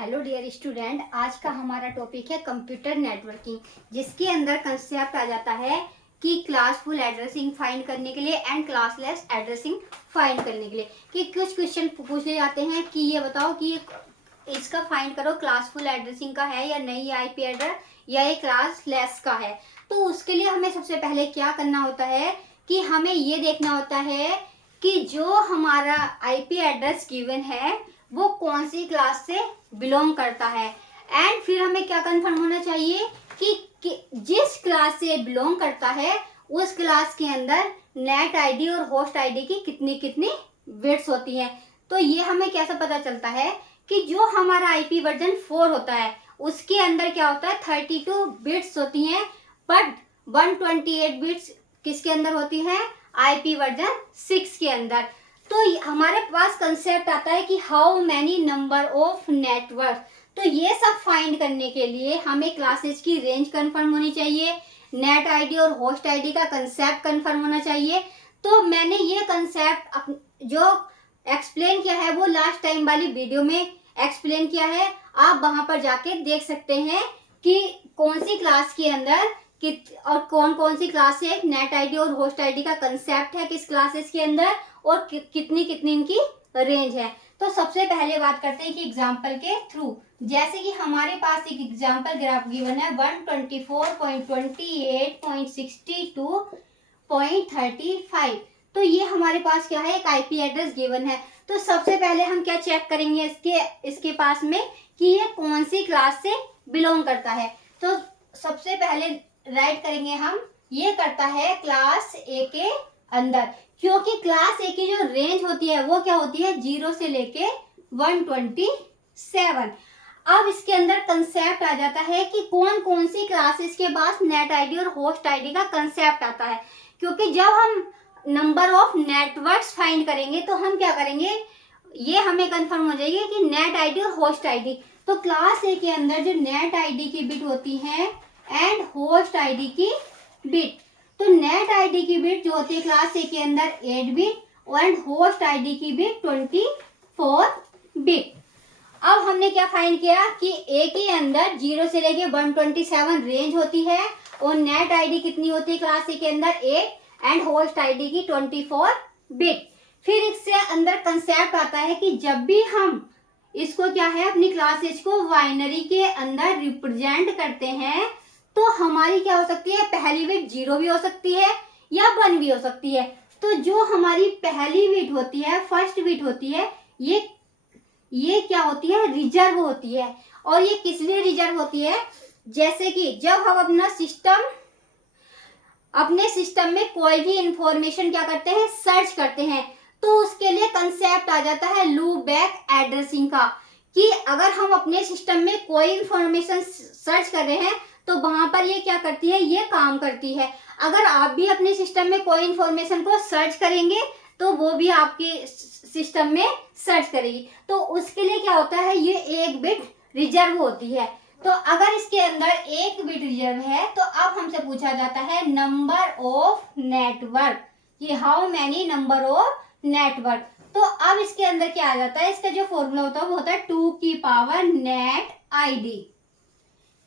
Hello dear student, आज का हमारा टॉपिक है कंप्यूटर नेटवर्किंग, जिसके अंदर कंसेप्ट आ जाता है कि क्लासफुल एड्रेसिंग फाइंड करने के लिए एंड क्लासलेस एड्रेसिंग फाइंड करने के लिए कि कुछ क्वेश्चन पूछे जाते हैं कि ये बताओ कि इसका फाइंड करो क्लासफुल एड्रेसिंग का है या नहीं, आईपी एड्रेस या ये क्लासलेस का है। तो उसके लिए हमें सबसे पहले क्या करना होता है कि हमें ये देखना होता है कि जो हमारा आईपी एड्रेस गिवन है वो कौन सी क्लास से बिलोंग करता है। एंड फिर हमें क्या कंफर्म होना चाहिए कि जिस क्लास से बिलोंग करता है उस क्लास के अंदर नेट आईडी और होस्ट आईडी की कितनी कितनी बिट्स होती हैं। तो ये हमें कैसे पता चलता है कि जो हमारा आईपी वर्जन 4 होता है उसके अंदर क्या होता है 32 बिट्स होती हैं, बट 128 बिट्स किसके अंदर होती है, आईपी वर्जन 6 के अंदर। तो हमारे पास कंसेप्ट आता है कि how many number of network. तो ये सब फाइंड करने के लिए हमें क्लासेस की रेंज कंफर्म होनी चाहिए, नेट आईडी और होस्ट आईडी का कंसेप्ट कंफर्म होना चाहिए। तो मैंने ये कंसेप्ट जो एक्सप्लेन किया है वो लास्ट टाइम वाली वीडियो में एक्सप्लेन किया है, आप वहां पर जाके देख सकते हैं कि कौन सी क्लास के अंदर और कौन कौन सी क्लास से नेट आईडी और होस्ट आईडी का कंसेप्ट है किस क्लासेस के अंदर और कितनी कितनी इनकी रेंज है। तो सबसे पहले बात करते हैं कि एग्जांपल के थ्रू, जैसे कि हमारे पास एक एग्जांपल ग्राफ गिवन है 124.28.62.35। तो ये हमारे पास क्या है, एक आईपी एड्रेस गिवन है। तो सबसे पहले हम क्या चेक करेंगे इसके पास में कि ये कौन सी क्लास से बिलोंग करता है। तो सबसे पहले राइट करेंगे हम, ये करता है क्लास ए के अंदर, क्योंकि क्लास ए की जो रेंज होती है वो क्या होती है 0 से लेके 127। अब इसके अंदर कंसेप्ट आ जाता है कि कौन कौन सी क्लासेस के पास नेट आईडी और होस्ट आईडी का कंसेप्ट आता है, क्योंकि जब हम नंबर ऑफ नेटवर्क्स फाइंड करेंगे तो हम क्या करेंगे, ये हमें कंफर्म हो जाएगी कि नेट आईडी और होस्ट आईडी। तो क्लास ए के अंदर जो नेट आईडी की बिट होती है एंड होस्ट आईडी की बिट, तो नेट आईडी की बिट जो होती है क्लास ए के अंदर 8 बिट एंड होस्ट आईडी की बिट 24 बिट। अब हमने क्या फाइंड किया कि ए के अंदर 0 से लेके 127 रेंज होती है और नेट आईडी कितनी होती है क्लास ए के अंदर 8 एंड होस्ट आईडी की 24 बिट। फिर इससे अंदर कंसेप्ट आता है कि जब भी हम इसको क्या है अपनी क्लासेस को बाइनरी के अंदर रिप्रेजेंट करते हैं तो हमारी क्या हो सकती है, पहली बिट 0 भी हो सकती है या 1 भी हो सकती है। तो जो हमारी पहली बिट होती है, फर्स्ट बिट होती है, ये क्या होती है, रिजर्व होती है। और ये किस लिए रिजर्व होती है, जैसे कि जब हम अपने सिस्टम में कोई भी इंफॉर्मेशन क्या करते हैं, सर्च करते हैं, तो उसके लिए कंसेप्ट आ जाता है लूप बैक एड्रेसिंग का, कि अगर हम अपने सिस्टम में कोई इंफॉर्मेशन सर्च कर रहे हैं तो वहां पर ये क्या करती है, ये काम करती है। अगर आप भी अपने सिस्टम में कोई इंफॉर्मेशन को सर्च करेंगे तो वो भी आपके सिस्टम में सर्च करेगी। तो उसके लिए क्या होता है, ये एक बिट रिजर्व होती है। तो अगर इसके अंदर एक बिट रिजर्व है तो अब हमसे पूछा जाता है नंबर ऑफ नेटवर्क, कि how many number of network. तो अब इसके अंदर क्या आ जाता है, इसका जो फॉर्मूला होता है वो होता है 2 की पावर नेट आईडी।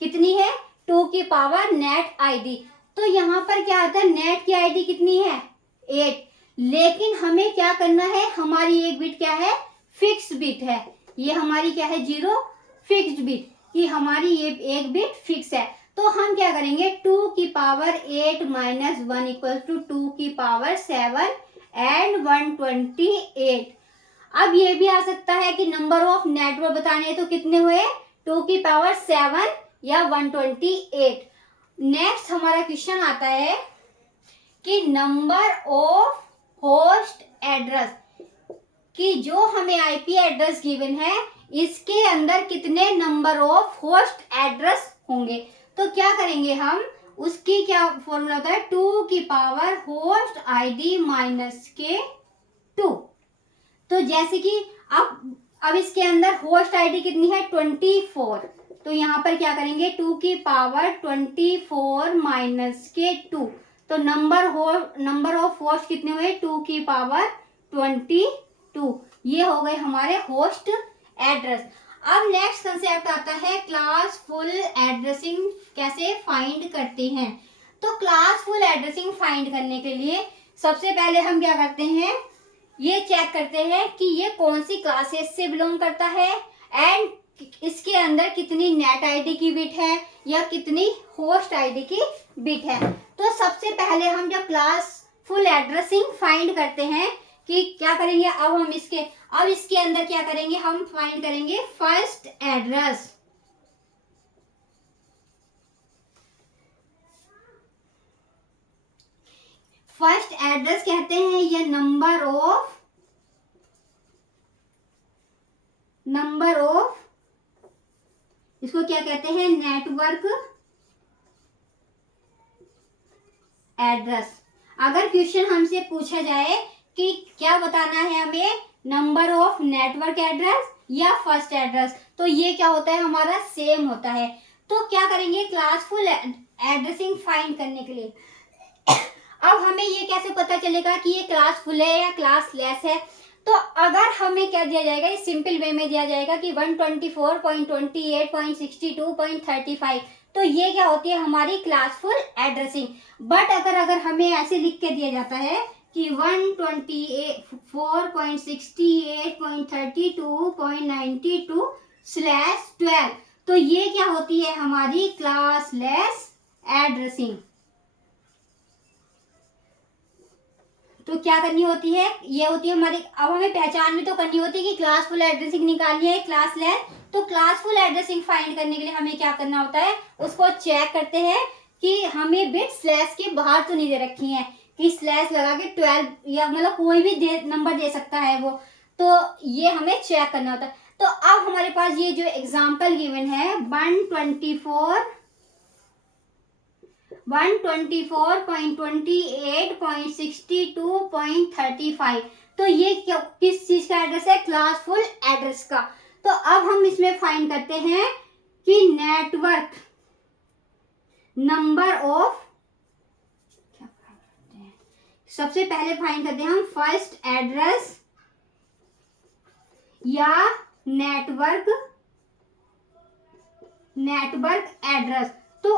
कितनी है, 2 की पावर नेट आईडी। तो यहाँ पर क्या आता है, नेट की आईडी कितनी है 8, लेकिन हमें क्या करना है, हमारी एक बिट क्या है, फिक्स बिट है। ये हमारी क्या है 0 फिक्स्ड बिट, कि हमारी ये एक बिट फिक्स है। तो हम क्या करेंगे 2 की पावर 8 माइनस 1 इक्वल टू 2 की पावर 7 एंड 128। अब ये भी आ सकता है कि नंबर ऑफ नेटवर्क बताने हैं तो कितने हुए, 2 की पावर 7 या 128। नेक्स्ट हमारा क्वेश्चन आता है कि नंबर ऑफ होस्ट एड्रेस, कि जो हमें आईपी एड्रेस गिवन है इसके अंदर कितने नंबर ऑफ होस्ट एड्रेस होंगे। तो क्या करेंगे हम, उसकी क्या फॉर्मूला होता है 2 की पावर होस्ट आईडी माइनस के 2। तो जैसे कि अब इसके अंदर होस्ट आईडी कितनी है 24, तो यहाँ पर क्या करेंगे 2 की पावर 24 माइनस के 2। तो नंबर ऑफ होस्ट कितने हुए 2 की पावर 22। ये हो गए हमारे होस्ट एड्रेस। अब नेक्स्ट कंसेप्ट आता है क्लास फुल एड्रेसिंग कैसे फाइंड करते हैं। तो क्लास फुल एड्रेसिंग फाइंड करने के लिए सबसे पहले हम क्या करते हैं, ये चेक करते हैं कि ये कौन सी क्लासेस से बिलोंग करता है एंड इसके अंदर कितनी नेट आईडी की बिट है या कितनी होस्ट आईडी की बिट है। तो सबसे पहले हम जब क्लास फुल एड्रेसिंग फाइंड करते हैं कि क्या करेंगे, अब इसके अंदर क्या करेंगे, हम फाइंड करेंगे फर्स्ट एड्रेस। फर्स्ट एड्रेस कहते हैं ये नंबर ऑफ इसको क्या कहते हैं, नेटवर्क एड्रेस। अगर क्वेश्चन हमसे पूछा जाए कि क्या बताना है हमें, नंबर ऑफ नेटवर्क एड्रेस या फर्स्ट एड्रेस, तो ये क्या होता है हमारा सेम होता है। तो क्या करेंगे, क्लास फुल एड्रेसिंग फाइंड करने के लिए अब हमें ये कैसे पता चलेगा कि ये क्लास फुल है या क्लास लेस है। तो अगर हमें क्या दिया जाएगा, इस सिंपल वे में दिया जाएगा कि 124.28.62.35, तो ये क्या होती है हमारी क्लास फुल एड्रेसिंग। बट अगर हमें ऐसे लिख के दिया जाता है कि 124.68.32.92/12, तो ये क्या होती है हमारी क्लास लेस एड्रेसिंग। तो क्या करनी होती है, ये होती है हमारी, अब हमें पहचान भी तो करनी होती है कि क्लास फुल एड्रेसिंग निकालनी है क्लास लेस। तो क्लास फुल एड्रेसिंग फाइंड करने के लिए हमें क्या करना होता है, उसको चेक करते हैं कि हमें बिट स्लैश के बाहर तो नहीं दे रखी है, कि स्लैश लगा के 12 या मतलब कोई भी नंबर दे सकता है वो, तो ये हमें चेक करना होता है। तो अब हमारे पास ये जो एग्जाम्पल गिवन है 124.28.62.35, तो ये किस चीज का एड्रेस है, क्लास फुल एड्रेस का। तो अब हम इसमें फाइंड करते हैं कि नेटवर्क नंबर ऑफ, सबसे पहले फाइंड करते हैं हम फर्स्ट एड्रेस या नेटवर्क एड्रेस। तो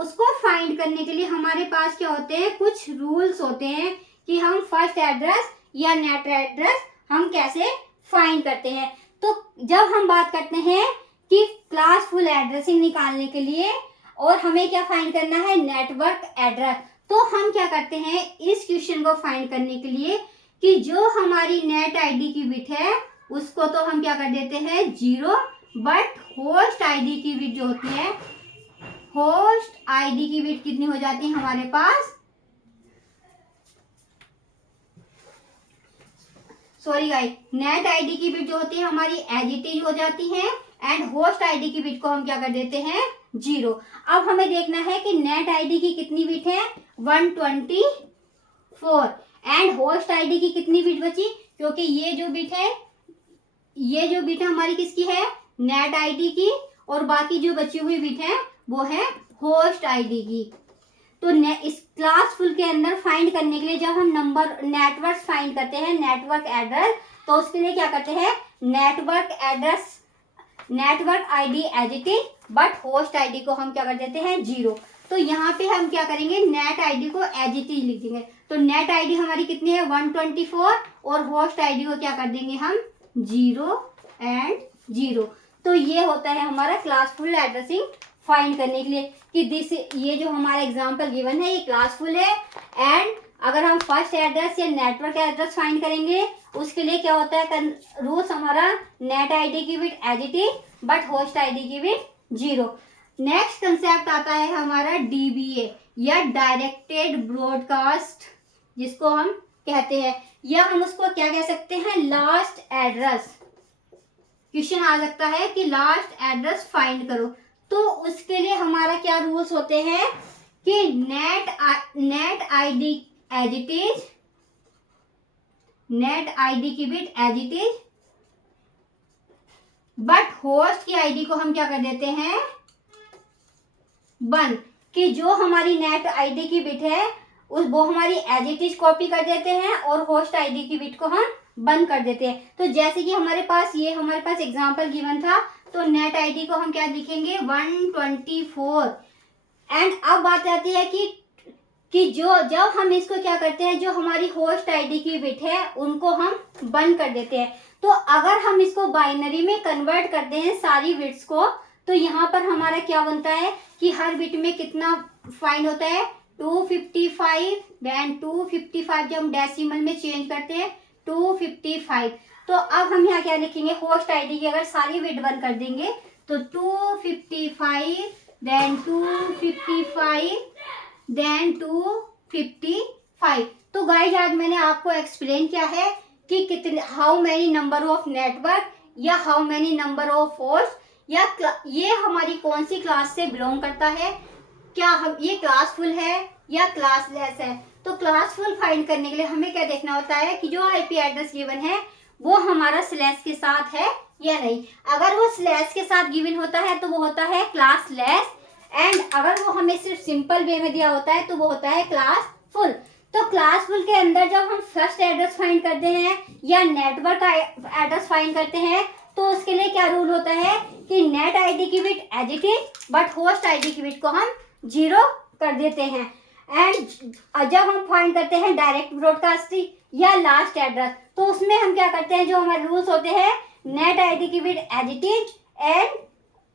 उसको फाइंड करने के लिए हमारे पास क्या होते हैं, कुछ रूल्स होते हैं कि हम फर्स्ट एड्रेस या नेट एड्रेस हम कैसे फाइंड करते हैं। तो जब हम बात करते हैं कि क्लास फुल एड्रेसिंग निकालने के लिए और हमें क्या फाइंड करना है, नेटवर्क एड्रेस, तो हम क्या करते हैं इस क्वेश्चन को फाइंड करने के लिए कि जो हमारी नेट आईडी की बिट है उसको तो हम क्या कर देते हैं 0, बट होस्ट आईडी की बिट जो होती है, होस्ट आईडी की बिट कितनी हो जाती है हमारे पास, सॉरी गाइस, नेट आईडी की बिट जो होती है हमारी एज इट इज हो जाती है एंड होस्ट आईडी की बिट को हम क्या कर देते हैं 0। अब हमें देखना है कि नेट आईडी की कितनी बिट है 124 एंड होस्ट आईडी की कितनी बिट बची, क्योंकि ये जो बिट है हमारी किसकी है, नेट आईडी की, और बाकी जो बची हुई बिट है वो है होस्ट आईडी की। तो इस क्लास फुल के अंदर फाइंड करने के लिए जब हम नेटवर्क फाइंड करते हैं, नेटवर्क एड्रेस, तो उसके लिए क्या करते हैं, network ID as it is, but host ID को हम क्या कर देते हैं 0। तो यहाँ पे हम क्या करेंगे, नेट आईडी को एज इट इज लिख देंगे। तो नेट आईडी हमारी कितनी है 124 और होस्ट आईडी को क्या कर देंगे हम 0 एंड 0। तो ये होता है हमारा क्लास फुल एड्रेसिंग फाइंड करने के लिए कि ये जो हमारा एग्जांपल गिवन है ये क्लास फुल है। एंड अगर हम फर्स्ट एड्रेस या नेटवर्क एड्रेस फाइंड करेंगे उसके लिए क्या होता है, रूल्स हमारा नेट आईडी की bit as it is, but host ID की बिट 0। नेक्स्ट कंसेप्ट आता है हमारा डीबीए या डायरेक्टेड ब्रॉडकास्ट, जिसको हम कहते हैं, या हम उसको क्या कह सकते हैं, लास्ट एड्रेस। क्वेश्चन आ सकता है कि लास्ट एड्रेस फाइंड करो, तो उसके लिए हमारा क्या रूल्स होते हैं कि net ID as it is, net ID की bit as it is, but host की आईडी को हम क्या कर देते हैं 1, कि जो हमारी नेट आईडी की बिट है वो हमारी एज इट इज कॉपी कर देते हैं और होस्ट आईडी की बिट को हम बंद कर देते हैं। तो जैसे कि हमारे पास एग्जांपल गिवन था, तो नेट आईडी को हम क्या लिखेंगे 124। एंड अब बात आती है कि जो जब हम इसको क्या करते हैं, जो हमारी होस्ट आईडी की बिट है उनको हम बंद कर देते हैं। तो अगर हम इसको बाइनरी में कन्वर्ट करते हैं सारी बिट्स को, तो यहाँ पर हमारा क्या बनता है कि हर बिट में कितना फाइंड होता है 255, देन 255 जब हम डेसिमल में चेंज करते हैं 255। तो अब हम यहाँ क्या लिखेंगे, होस्ट आईडी की अगर सारी बिट बंद कर देंगे तो 255, देन 255, देन 255। तो गाइज आज मैंने आपको एक्सप्लेन किया है कि कितने how many number of network या how many number of host, या ये हमारी कौन सी क्लास से बिलोंग करता है, क्या हम ये क्लासफुल है या क्लासलेस है। तो क्लासफुल फाइंड करने के लिए हमें क्या देखना होता है कि जो आईपी एड्रेस गिवन है वो हमारा स्लैश के साथ है या नहीं। अगर वो स्लैश के साथ गिवन होता है तो वो होता है क्लासलेस, एंड अगर वो हमें सिर्फ सिंपल वे में दिया होता है तो वो होता है क्लासफुल। तो क्लासफुल के अंदर जब हम फर्स्ट एड्रेस फाइंड करते हैं या नेटवर्क का एड्रेस फाइंड करते हैं, तो उसके लिए क्या रूल होता है कि नेट आईडी की bit as it is, but host ID की बिट को हम 0 कर देते हैं। एंड जब हम फाइंड करते हैं डायरेक्ट ब्रॉडकास्टिंग या लास्ट एड्रेस, तो उसमें हम क्या करते हैं, जो हमारे रूल्स होते हैं, नेट आईडी की bit as it is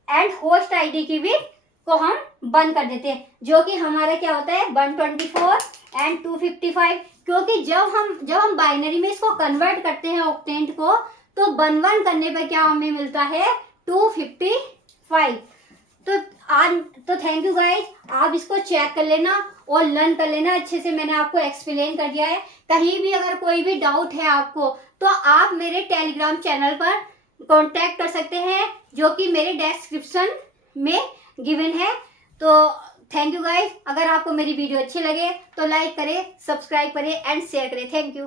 and host ID की बिट को हम बंद कर देते हैं, जो कि हमारा क्या होता है 124 एंड 255। क्योंकि जब हम बाइनरी में इसको कन्वर्ट करते हैं ऑक्टेंट को, तो 1 करने पर क्या हमें मिलता है 255। तो थैंक यू गाइज, आप इसको चेक कर लेना और लर्न कर लेना अच्छे से। मैंने आपको एक्सप्लेन कर दिया है। कहीं भी अगर कोई भी डाउट है आपको, तो आप मेरे टेलीग्राम चैनल पर कांटेक्ट कर सकते हैं, जो कि मेरे डिस्क्रिप्शन में गिवन है। तो थैंक यू गाइज। अगर आपको मेरी वीडियो अच्छी लगे तो लाइक करें, सब्सक्राइब करें एंड शेयर करें। Thank you.